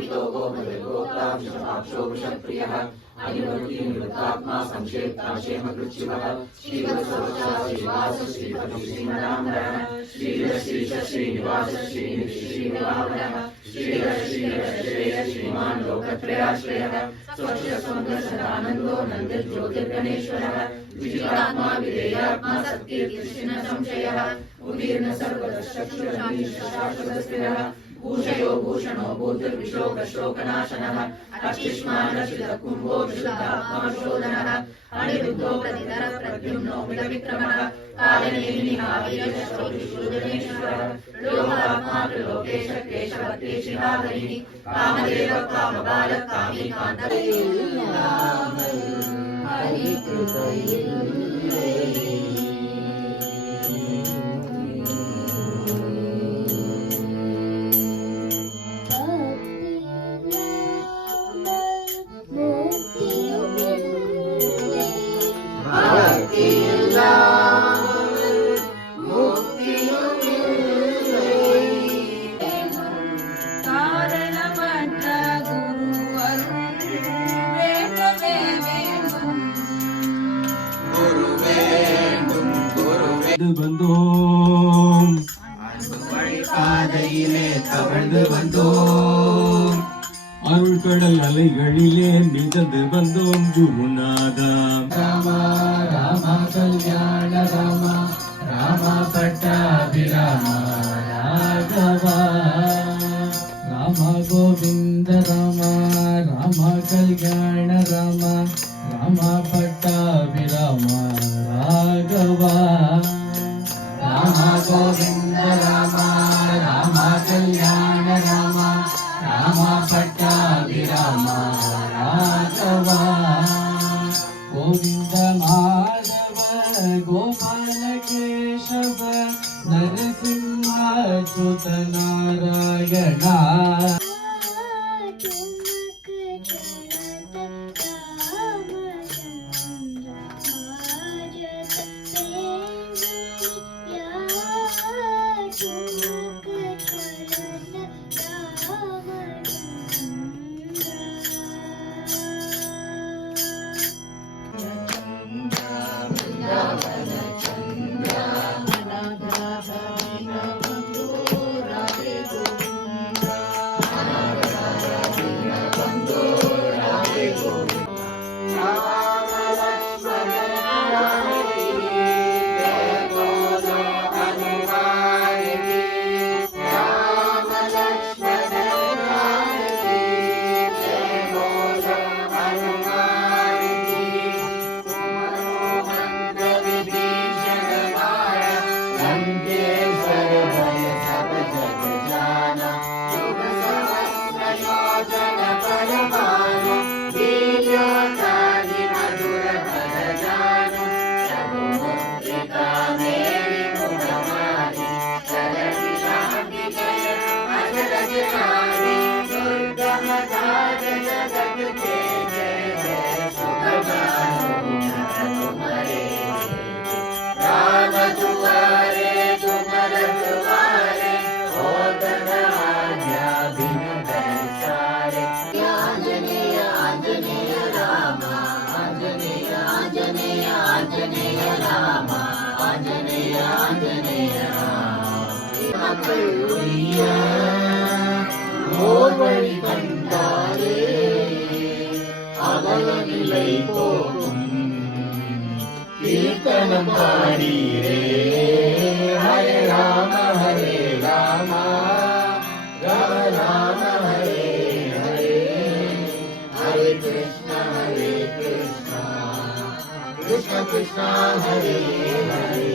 लोहितो गोमदर्गोक्ता वृषभाक्षो वृषप्रियः अनिवृत्तिनिवृत्तात्मा संक्षेप्ताक्षेमकृच्छिवः श्रीवत्सवचा श्रीवास श्रीपतिश्रीमदाम्बरः श्रीरश्रीश श्रीनिवास श्रीनिवावरः श्रीरश्रीरश्रेय श्रीमान् लोकत्रयाश्रयः स्वच्छसुन्दरसदानन्दो नन्दज्योतिर्गणेश्वरः विजितात्मा विधेयात्मा सत्कीर्तिर्न संशयः उदीर्न सर्वदशक्षुरः भूषयो भूषणो भूतिर्विशोकशोकनाशनः अक्षिष्मानशिलकुम्भो विशुद्धात्माशोधनः अनिरुद्धो प्रतिधर प्रद्युम्नो मिलविक्रमः कालनेमिनिहावीरशोभिशूदनेश्वरः लोहात्मा त्रिलोकेश केशवकेशिहाहरिः कामदेव कामबालः कामी வந்தோம் பாதையிலே தவழ்ந்து வந்தோம் அருள்கடல் அலைகளிலே மிதந்து வந்தோம் குருநாதா ராமா ராமா கல்யாண ராமா ராமா பட்டாபிராமா ராகவா ராமா கோவிந்த ராமா ராமா கல்யாண ராமா ராமா பட்டாபிராமா ராகவா ராமா கோவிந்த ராமா ராமா கல்யாண ராமா ராமா பட்டாபிராமா ராகவா கோவிந்த மாதவ கோபால கேசவ நரசிம்ஹ அச்சுத நாராயணா ஓர்வழி கண்டாரே அவலநிலை போகும் கீர்த்தனம் பாடீரே ஹரே ராம ராம ராம ஹரே ஹரே ஹரே கிருஷ்ண கிருஷ்ண கிருஷ்ண ஹரே ஹரே